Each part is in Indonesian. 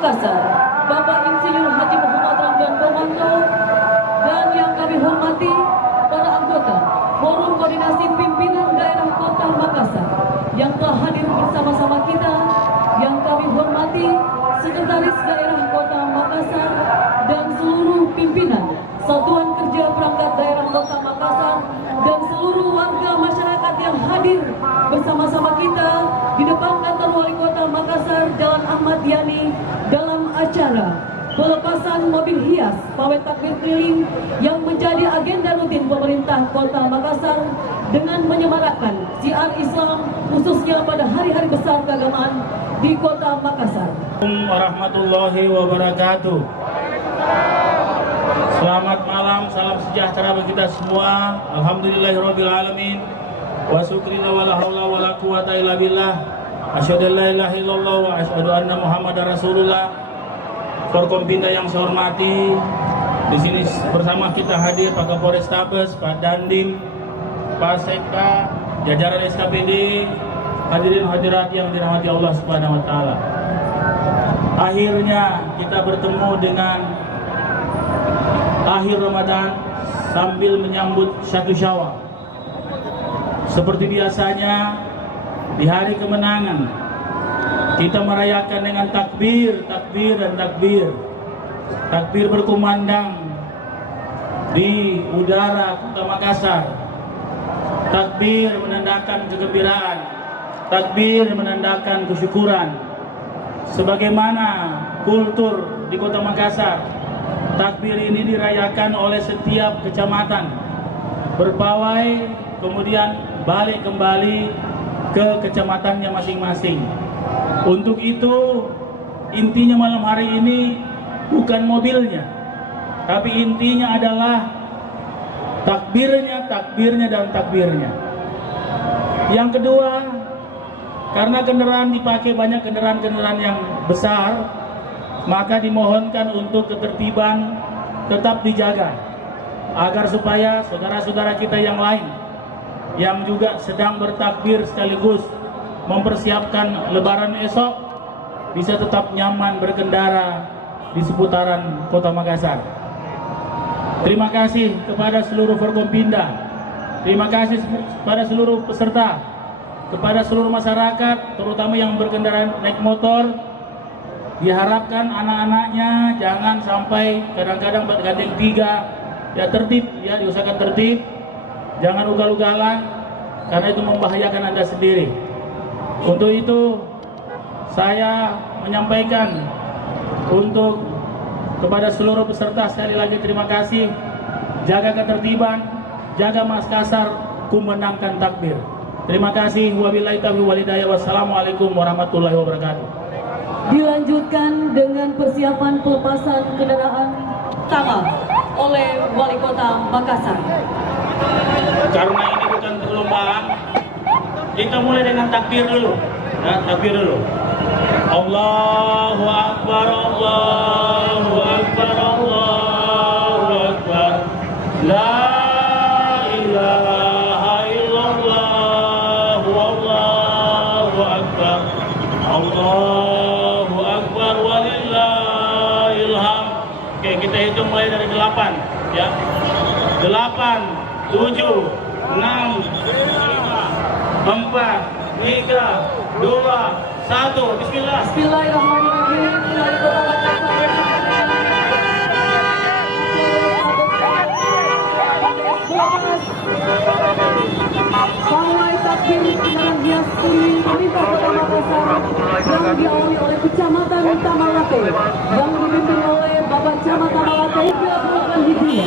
Makassar, Bapak Insinyur Haji Muhammad Ramdan Komando, dan yang kami hormati para anggota Forum Koordinasi Pimpinan Daerah Kota Makassar yang telah hadir bersama-sama kita, yang kami hormati Sekretaris Daerah Kota Makassar dan seluruh pimpinan Satuan Kerja Perangkat Daerah Kota Makassar dan seluruh warga masyarakat yang hadir bersama-sama kita di depan kantor Wali Kota Makassar Jalan Ahmad Yani dalam acara pelepasan mobil hias pawai takbir keliling yang menjadi agenda rutin pemerintah Kota Makassar dengan menyemarakkan syiar Islam khususnya pada hari-hari besar keagamaan di Kota Makassar. Assalamualaikum warahmatullahi wabarakatuh. Selamat malam, salam sejahtera bagi kita semua. Alhamdulillahirabbil alamin. Wa syukrina wala haula wala quwata illa billah. Asyhadu an la ilaha illallah wa asyhadu anna Muhammadar Rasulullah. Forkompinda yang saya hormati, di sini bersama kita hadir Pak Kapolres Tabes, Pak Dandim, Pak Sekda, jajaran SKPD, hadirin hadirat yang dirahmati Allah Subhanahu wa taala. Akhirnya kita bertemu dengan akhir Ramadan sambil menyambut 1 Syawal. Seperti biasanya di hari kemenangan kita merayakan dengan takbir, takbir dan takbir. Takbir berkumandang di udara Kota Makassar. Takbir menandakan kegembiraan. Takbir menandakan kesyukuran. Sebagaimana kultur di Kota Makassar, takbir ini dirayakan oleh setiap kecamatan. Berpawai, kemudian balik kembali ke kecamatannya masing-masing. Untuk itu, intinya malam hari ini bukan mobilnya, tapi intinya adalah takbirnya, takbirnya, dan takbirnya. Yang kedua, karena kendaraan dipakai banyak kendaraan-kendaraan yang besar, maka dimohonkan untuk ketertiban tetap dijaga, agar supaya saudara-saudara kita yang lain yang juga sedang bertakbir sekaligus mempersiapkan lebaran esok bisa tetap nyaman berkendara di seputaran Kota Makassar. Terima kasih kepada seluruh Forkompinda, terima kasih kepada seluruh peserta, kepada seluruh masyarakat, terutama yang berkendara naik motor. Diharapkan anak-anaknya jangan sampai kadang-kadang bergandeng 3, ya tertib, ya diusahakan tertib, jangan ugal-ugalan karena itu membahayakan Anda sendiri. Untuk itu saya menyampaikan untuk kepada seluruh peserta sekali lagi terima kasih. Jaga ketertiban, jaga Makassar, kumandangkan takbir. Terima kasih. Wabillahi taufiq wal hidayah. Wassalamualaikum warahmatullahi wabarakatuh. Dilanjutkan dengan persiapan pelepasan kendaraan pertama oleh Wali Kota Makassar. Karena ini bukan perlombaan, kita mulai dengan takbir dulu. Ya, takbir dulu. Allahu Akbar, Allahu Akbar, Allahu Akbar. La ilaha illallah, Allahu Akbar. Allahu Akbar walillahil hamd. Oke, kita hitung mulai dari 8, ya. 8, 7, 6, 5, 4, 3, 2, 1. Bismillah. Bismillahirrahmanirrahim. Wali Kota Makassar pawai takbir kendaraan hias kuning pemerintah Kota Makassar yang diawali oleh Kecamatan Tamalate yang dipimpin oleh Bapak Camat Tamalate dilakukan hidupnya.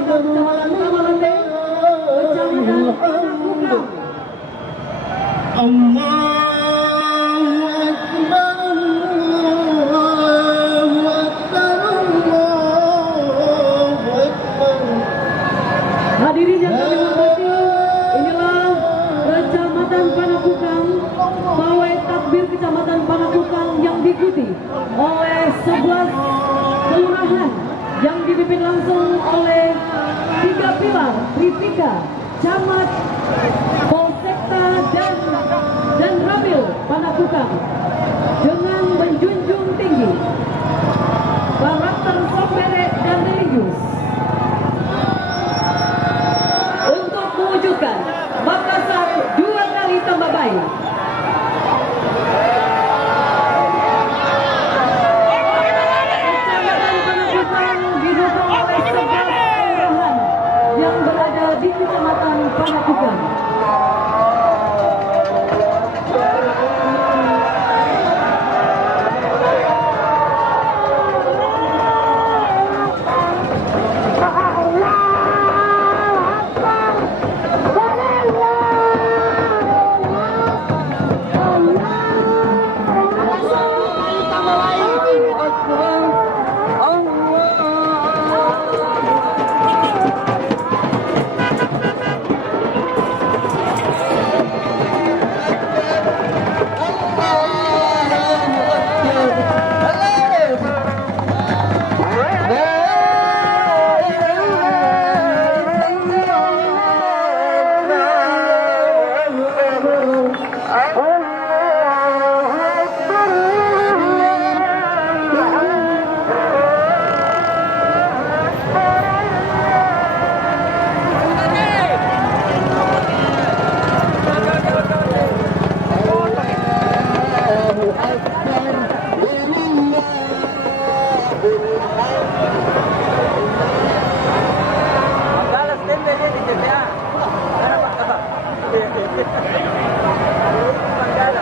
belakang Kecamatan Tamalate, Kecamatan Panakukang. Hadirin yang kami hormati, inilah Kecamatan Panakukang, pawai takbir Kecamatan Panakukang yang diikuti oleh 11 kelurahan yang dipimpin langsung oleh 3 pilar Tripika, Camat, Polsekta dan Ramil Panakukang dengan menjunjung tinggi karakter sapere dan religius untuk mewujudkan Makassar 2 kali tambah baik. Kecamatan Panakukang didukung oleh 11 kelurahan yang berada di Kecamatan Panakukang.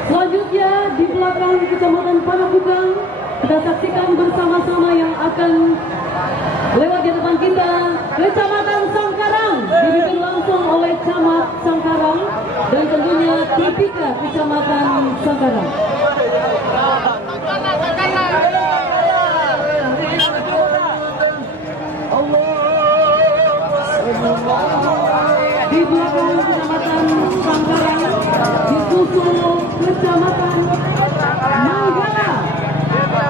Selanjutnya di belakang Kecamatan Panakukang, kita saksikan bersama-sama yang akan lewat di depan kita, Kecamatan Sangkarang dipimpin langsung oleh Camat Sangkarang dan tentunya Tripika Kecamatan Sangkarang. Di belakang Kecamatan Sangkarang disusul Kecamatan Manggala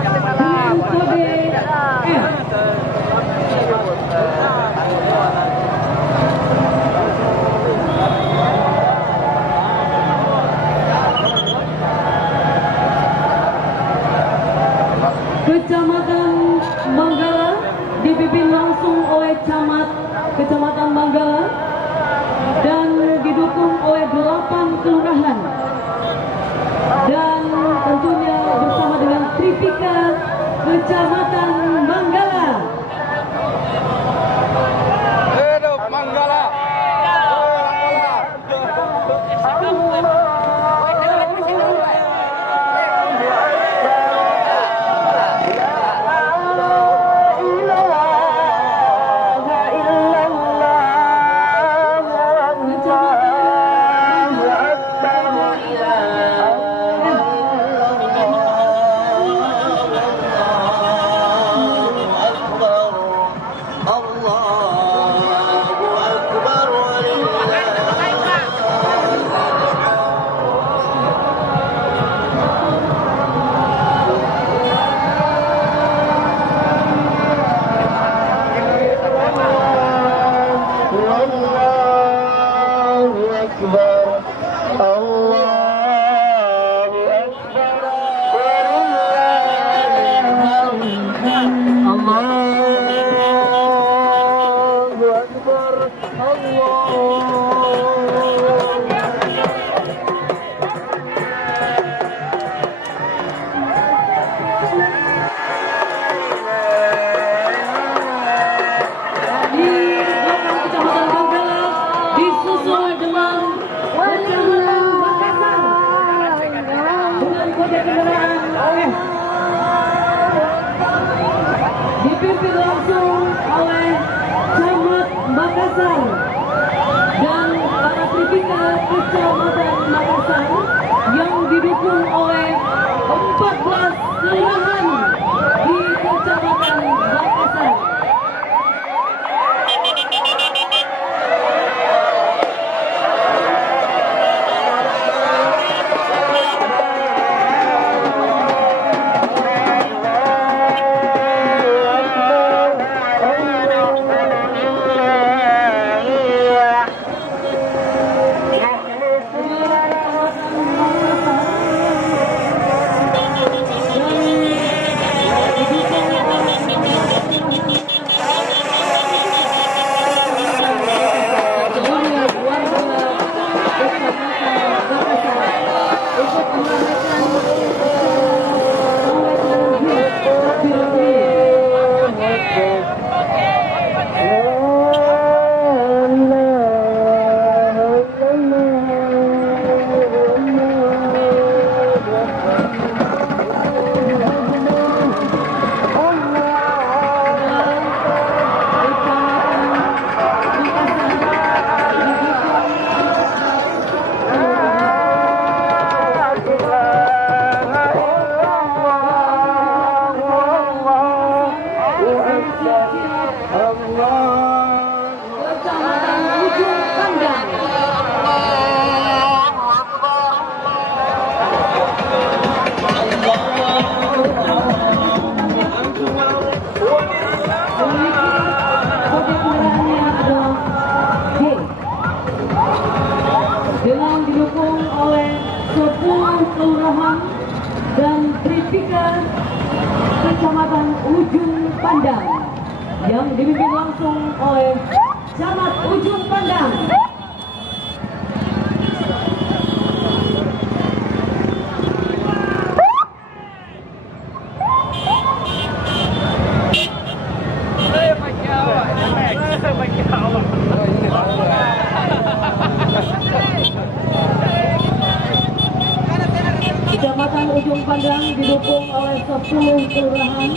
dengan kode F. Kecamatan Manggala dipimpin langsung oleh Camat Kecamatan Manggala dan didukung oleh 8 kelurahan dan tentunya bersama dengan Tripika Kecamatan Manggala. Hidup Manggala. dipimpin langsung oleh Camat Makassar dan para Tripika Kecamatan Makassar yang didukung oleh 14 kelurahan di Kecamatan Makassar. Kecamatan Ujung Pandang. Kode kendaraannya adalah G. Dengan didukung oleh 10 kelurahan dan Tripika Kecamatan Ujung Pandang yang dipimpin langsung oleh Camat Ujung Pandang. Kecamatan Ujung Pandang didukung oleh 10 kelurahan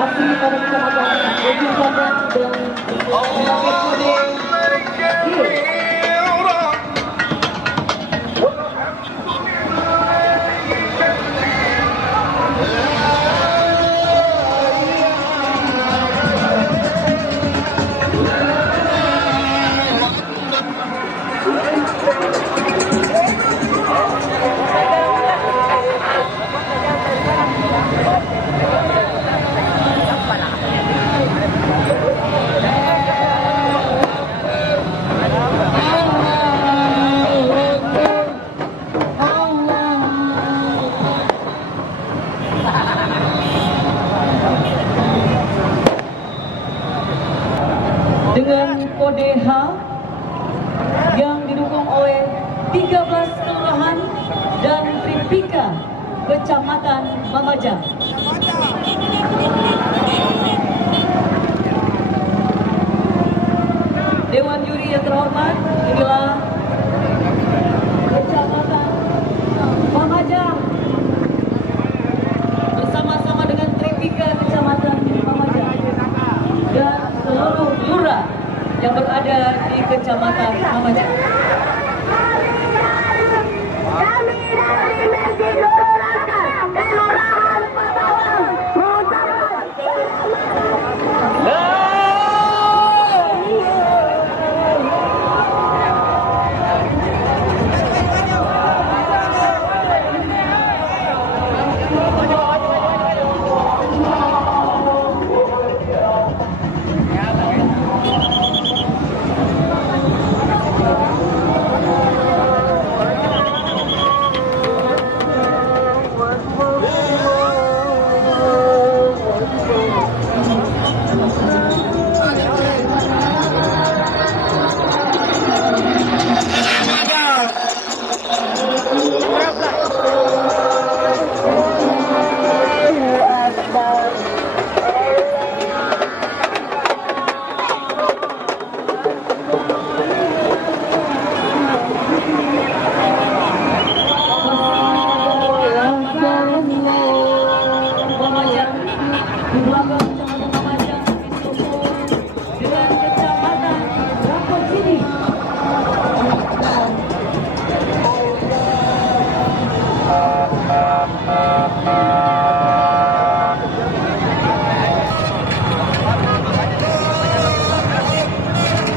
masih pada Kecamatan Ujung Pandang dan kode G. Dengan kode H yang didukung oleh 13 kelurahan dan Tripika Kecamatan Mamajang. Dewan Juri yang terhormat, inilah Kecamatan Mamajang bersama-sama dengan Tripika Kecamatan Mamajang dan seluruh lurah yang berada di Kecamatan Mamajang. belakang Kecamatan Kamajang disusul dengan Kecamatan Rapocini.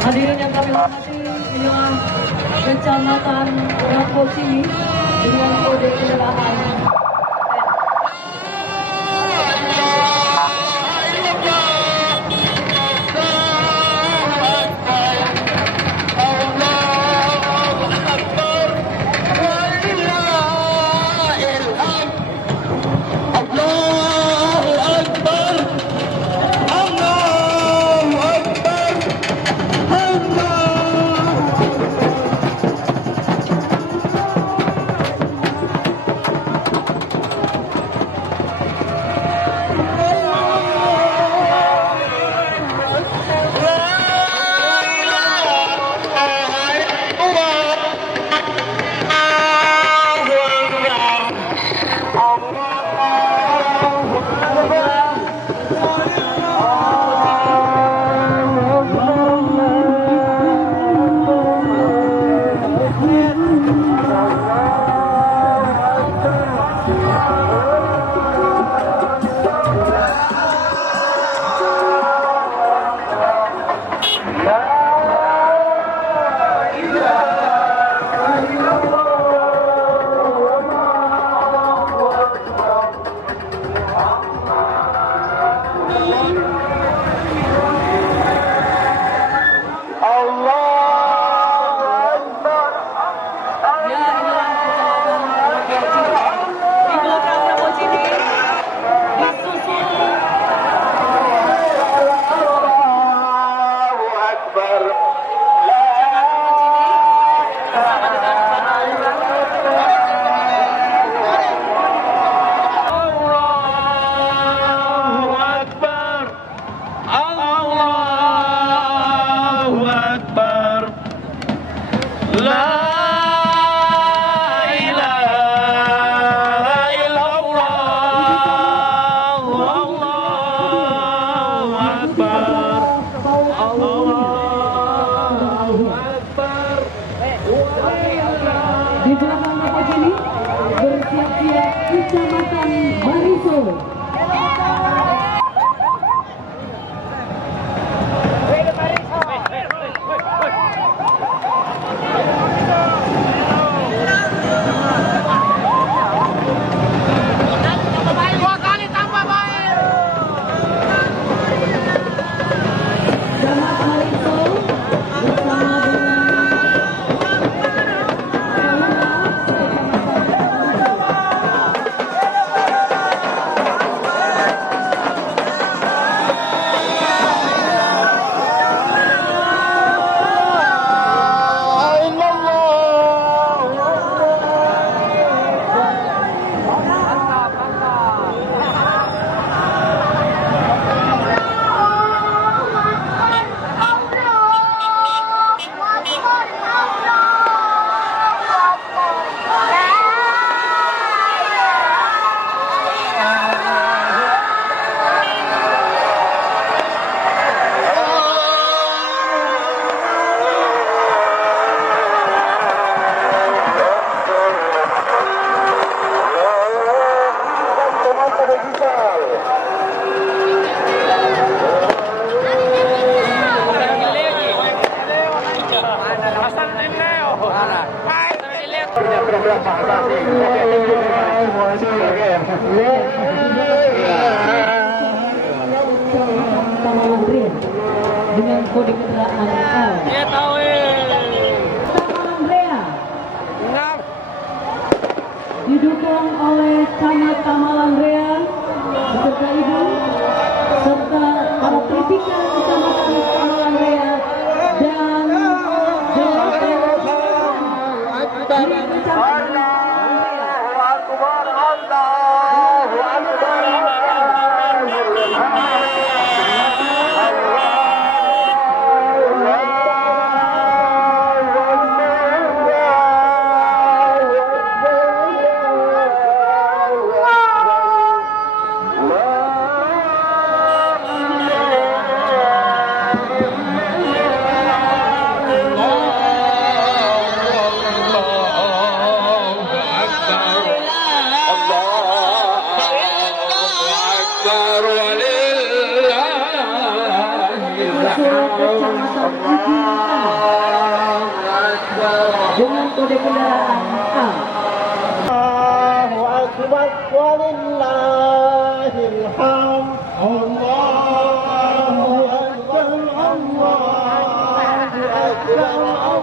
Hadirin yang kami hormati, inilah Kecamatan Rapocini dengan kode kendaraan di belakang Rapocini bersiap-siap Kecamatan Bariso. Dengan kode kendaraan L. Andrea didukung oleh Camat Kamal Andrea beserta ibu serta para pimpinan Kecamatan Kamal Andrea dan dari Kecamatan dengan kode kendaraan A. Allahu Akbar walillahil hamd. Allahu Akbar, Allahu Akbar, Allahu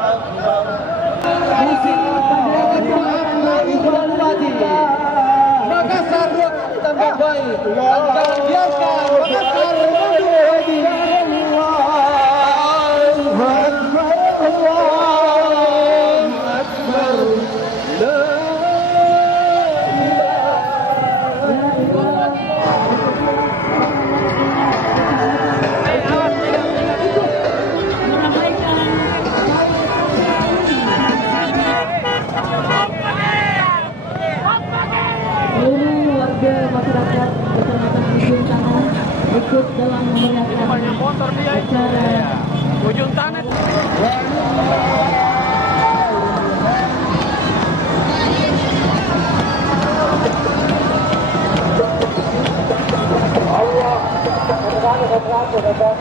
Akbar. Musik pada kecamatan Ibuan Wadi. Makassar tambah baik. Jangan biarkan Makassar menjadi Seluruh warga masyarakat Kecamatan Ujung Tanah ikut dalam memeriahkan acara ujung tanah. Allahu Akbar.